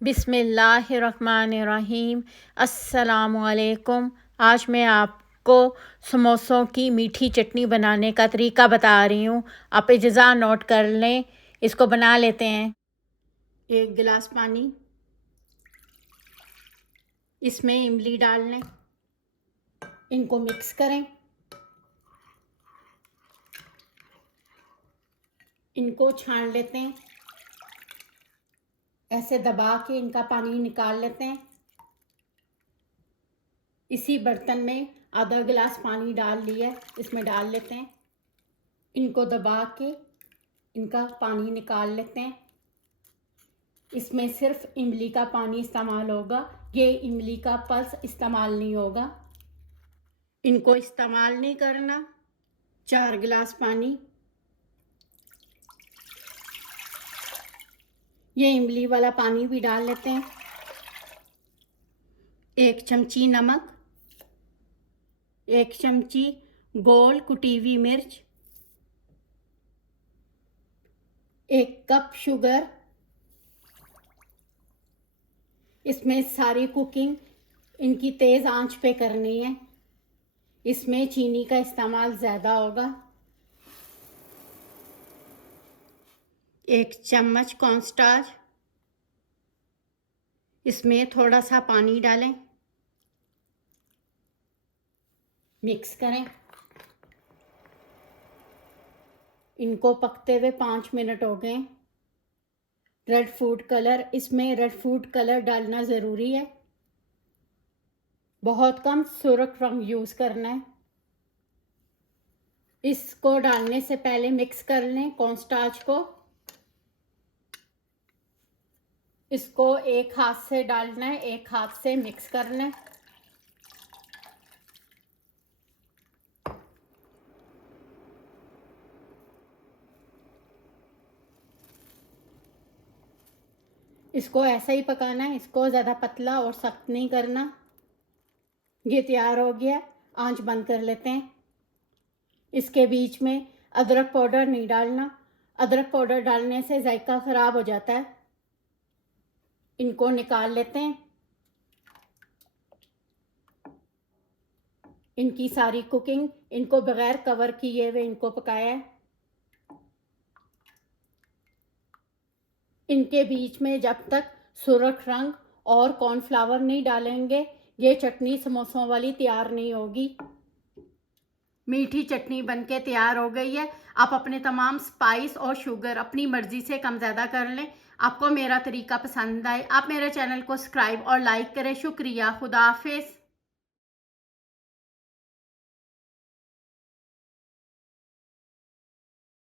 बिस्मिल्लाहिर्रहमानिर्रहीम। अस्सलामुअलैकुम। आज मैं आपको समोसों की मीठी चटनी बनाने का तरीका बता रही हूँ। आप इजाज़ा नोट कर लें। इसको बना लेते हैं। 1 गिलास पानी, इसमें इमली डाल लें, इनको मिक्स करें, इनको छान लेते हैं, ऐसे दबा के इनका पानी निकाल लेते हैं। इसी बर्तन में आधा गिलास पानी डाल लिया, इसमें डाल लेते हैं, इनको दबा के इनका पानी निकाल लेते हैं। इसमें सिर्फ इमली का पानी इस्तेमाल होगा, ये इमली का पल्स इस्तेमाल नहीं होगा, इनको इस्तेमाल नहीं करना। 4 गिलास पानी, ये इमली वाला पानी भी डाल लेते हैं। 1 चमची नमक, 1 चमची गोल कुटी हुई मिर्च, 1 कप शुगर। इसमें सारी कुकिंग इनकी तेज़ आंच पे करनी है, इसमें चीनी का इस्तेमाल ज़्यादा होगा। 1 चम्मच कॉर्नस्टार्च, इसमें थोड़ा सा पानी डालें, मिक्स करें, इनको पकते हुए 5 मिनट हो गए। रेड फूड कलर, इसमें रेड फूड कलर डालना ज़रूरी है, बहुत कम सुर्ख रंग यूज़ करना है। इसको डालने से पहले मिक्स कर लें कॉर्नस्टार्च को। इसको एक हाथ से डालना है, एक हाथ से मिक्स करना है। इसको ऐसा ही पकाना है, इसको ज़्यादा पतला और सख्त नहीं करना। ये तैयार हो गया, आंच बंद कर लेते हैं। इसके बीच में अदरक पाउडर नहीं डालना, अदरक पाउडर डालने से जायका ख़राब हो जाता है। इनको निकाल लेते हैं। इनकी सारी कुकिंग इनको बगैर कवर किए हुए इनको पकाया है। इनके बीच में जब तक सुर्ख रंग और कॉर्नफ्लावर नहीं डालेंगे, ये चटनी समोसों वाली तैयार नहीं होगी। मीठी चटनी बनके तैयार हो गई है। आप अपने तमाम स्पाइस और शुगर अपनी मर्ज़ी से कम ज़्यादा कर लें। आपको मेरा तरीका पसंद आए, आप मेरे चैनल को सब्सक्राइब और लाइक करें। शुक्रिया। खुदा हाफिज़।